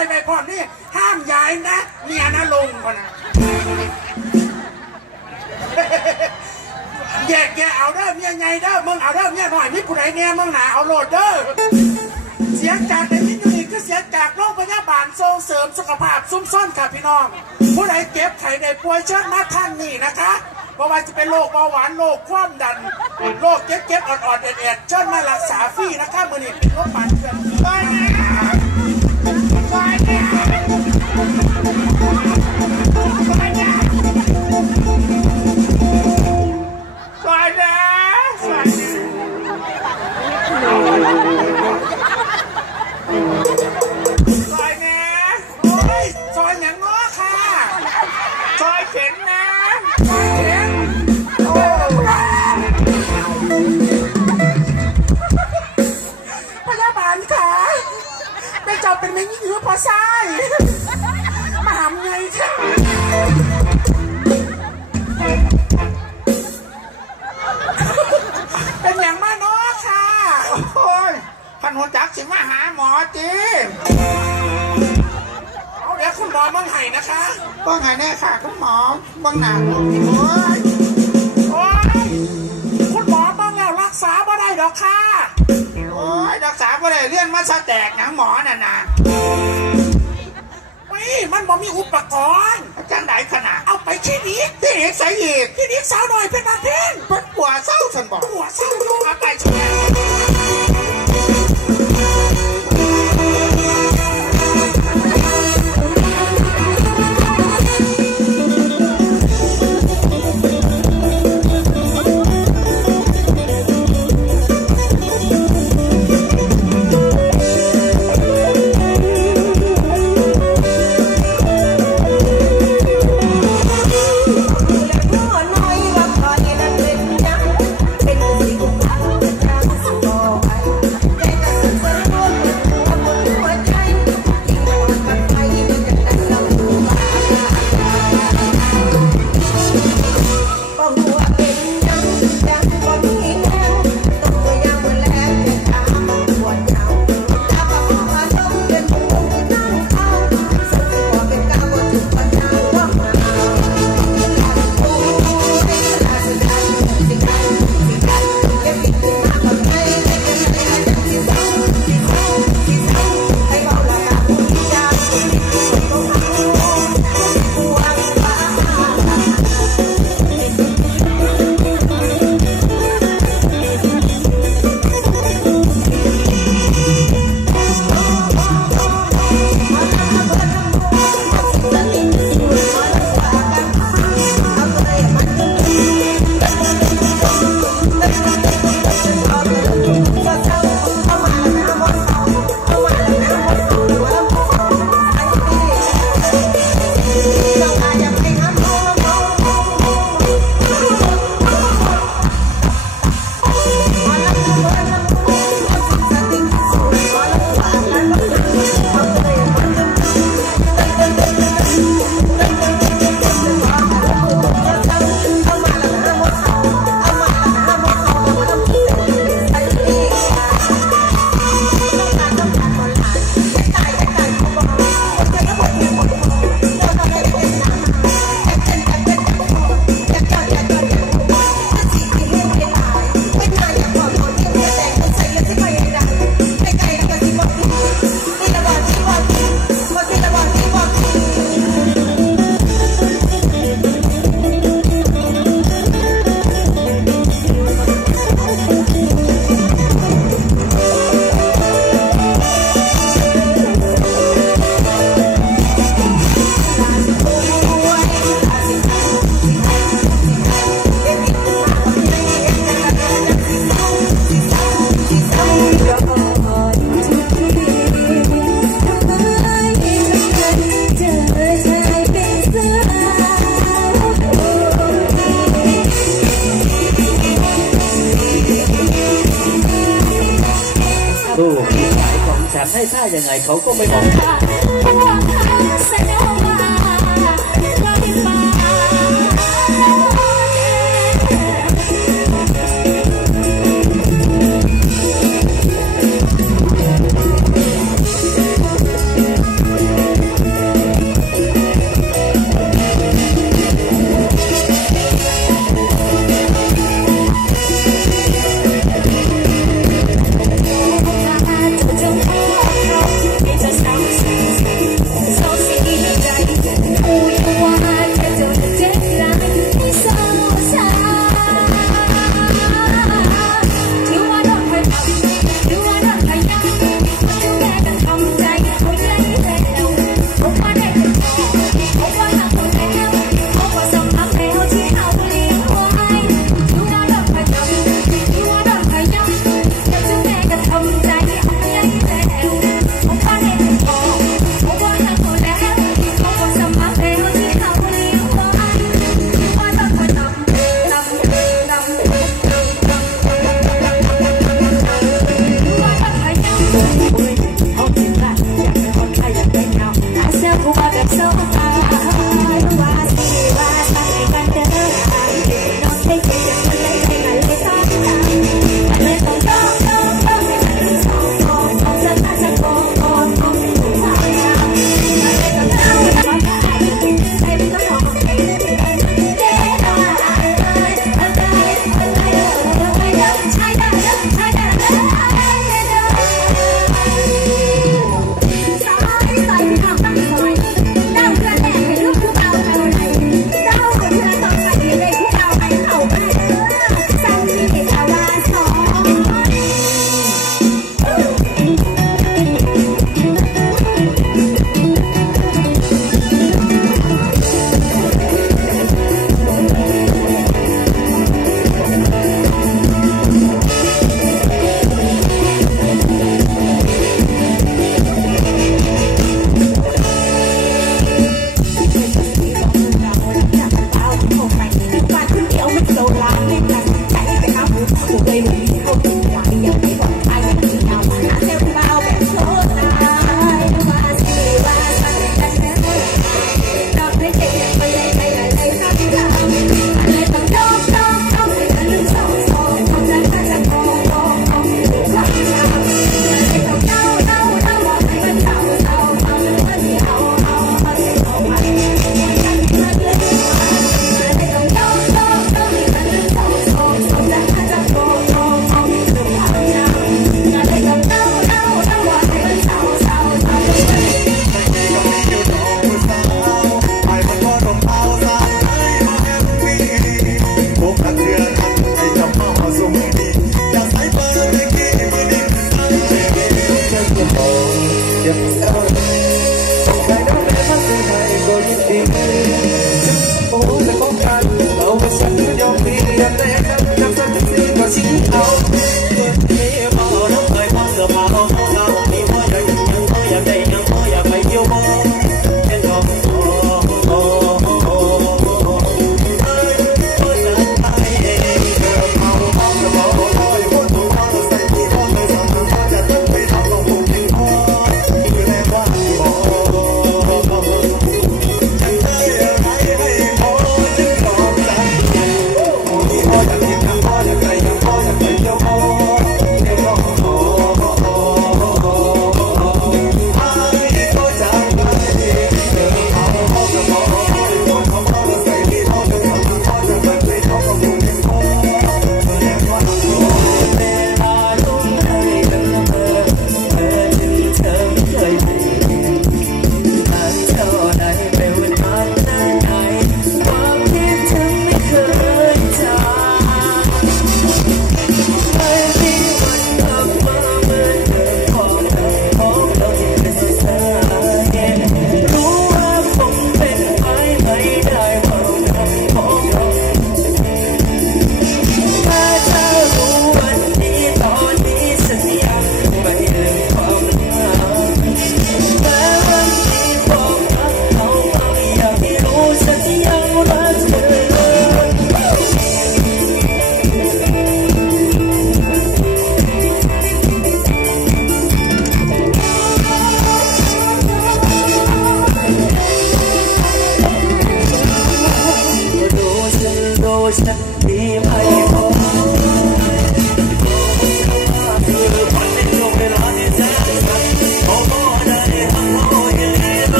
อยไปพร้อมนี่ห้ามย้ายนะเมียนะลงคนนะแยกแยกเอาเด้อเมียไงเด้อมึงเอาเด้อเมียหน่อยมีผู้ใดแน่ยมึงหนาเอาโหลดเด้อเสียงจากในที่นี่คือเสียงจากโรงพยาบาลส่งเสริมสุขภาพซุ้มซ่อนค่ะพี่น้อง ผู้ใดเก็บไข่ได้ป่วยเชิญมาท่านนี่นะคะเพราะว่าจะเป็นโรคเบาหวานโรคความดันโรคเก็บเก็บๆอ่อนๆเอ็ดๆเชิญมารักษาฟรีนะคะมือนี้เป็นโรคปานเพื่อน ซอยนะโอ้ยซอยอย่างง้อค่ะซอยเข็นนะซอยเข็นโอ้พยาบาลค่ะแม่จบเป็นไม่ยิ่งหรือพอไส้ จักสิมาหาหมอจีเอาเดี๋ยวคุณหมอเมืองไห้นะคะว่าไงแน่ค่ะคุณหมอบ้างหนาโอ้ยโอ้ยคุณหมอเมืองแล้วรักษาบ่ได้ดอกค่ะ โอ้ยรักษาก็ได้เลื่อนมาสแตกหนังหมอน่ะนะวิมันบ่มีอุปกรณ์อาจารย์ไหนขนาดเอาไปคลินิกที่เอกใส่อีกคลินิกสาวหน่อยเป็นมาเพนเพิ่นปวดเศร้าสันบอกหัวเศร้าอยู่เอาไปใช่ไห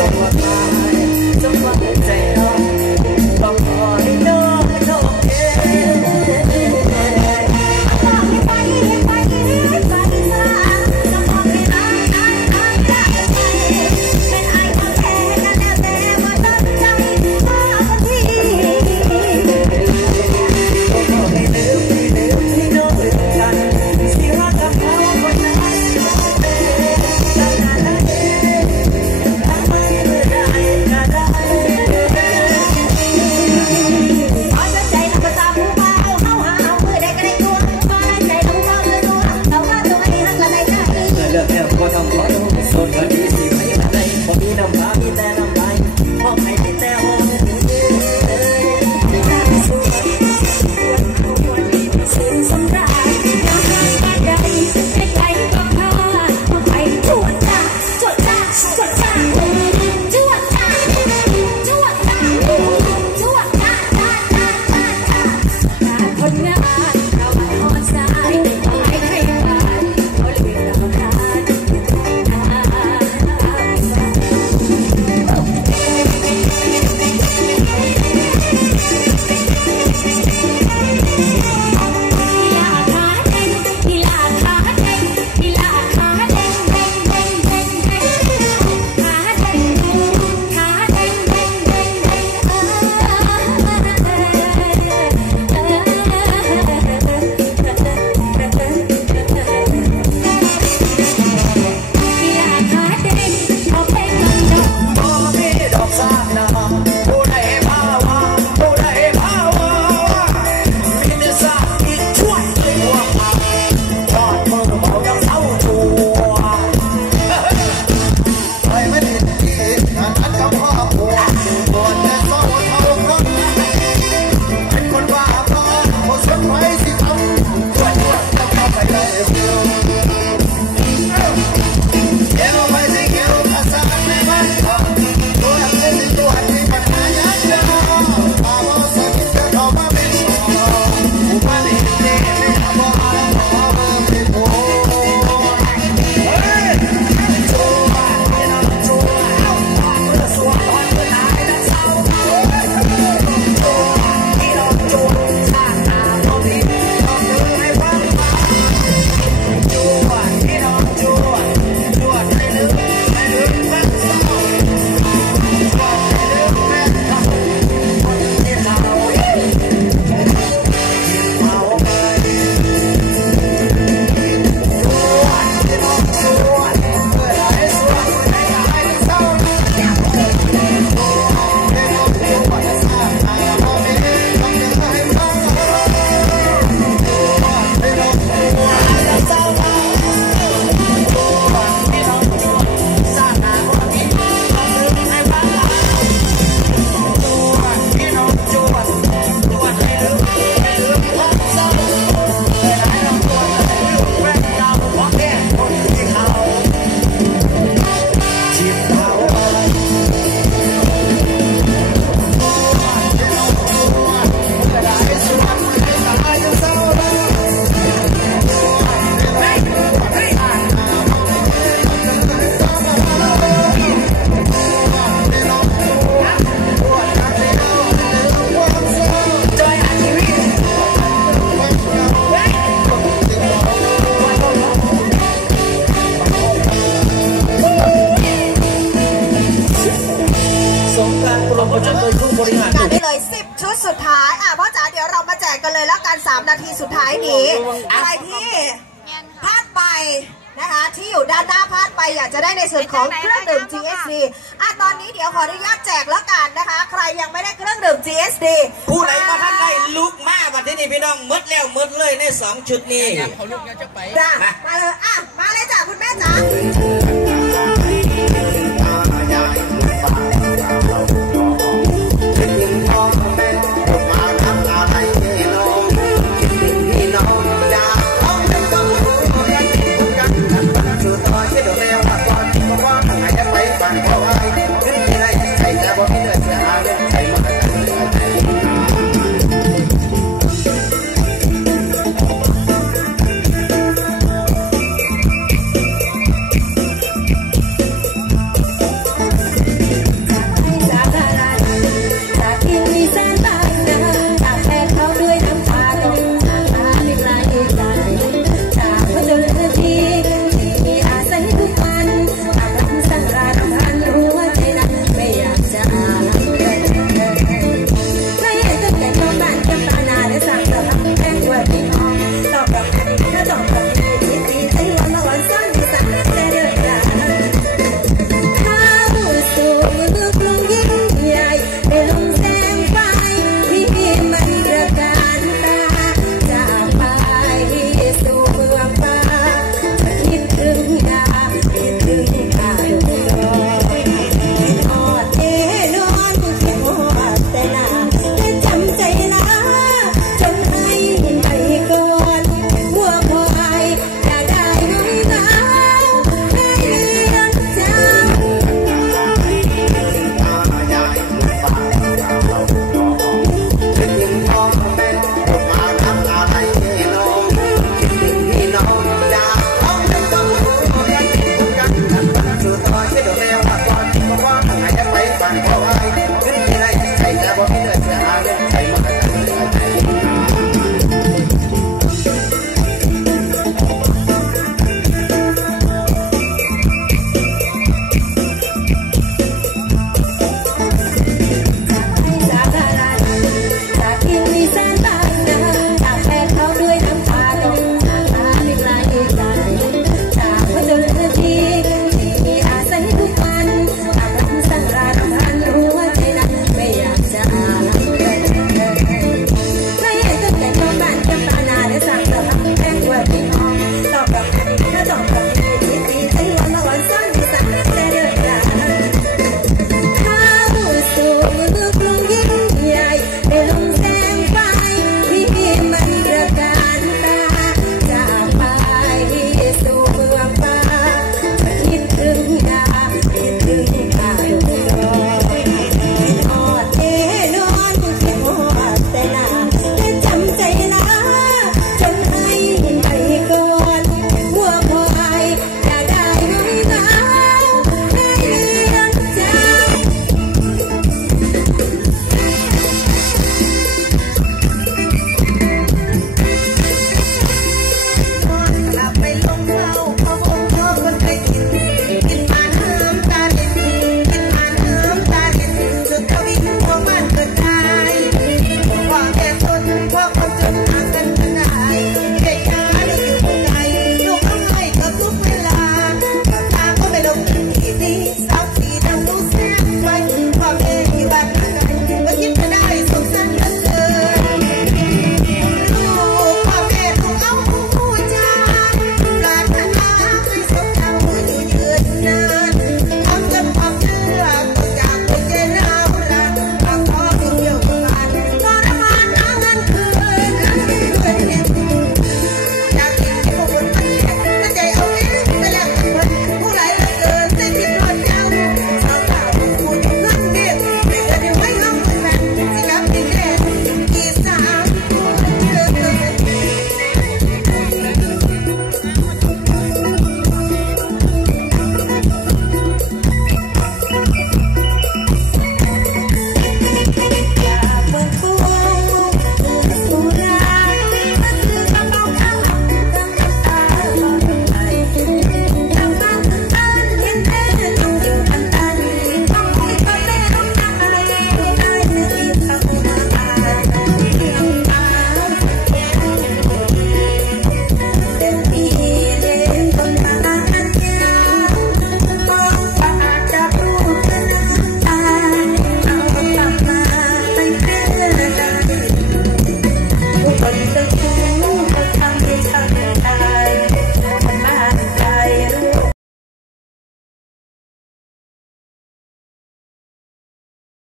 so alive. กันเลยแล้วกัน 3 นาทีสุดท้ายนี้ใครที่พลาดไปนะคะที่อยู่ด้านหน้าพลาดไปอยากจะได้ในส่วนของเครื่องดื่ม GSD อะตอนนี้เดี๋ยวขออนุญาตแจกแล้วกันนะคะ ใครยังไม่ได้เครื่องดื่ม GSD ผู้ใดมาท่านใดลุกมาบัดนี้พี่น้องมดแล้วมดเลยในสองชุดนี้จ้ะมาเลยอะมาเลยจ้ะคุณแม่จ้า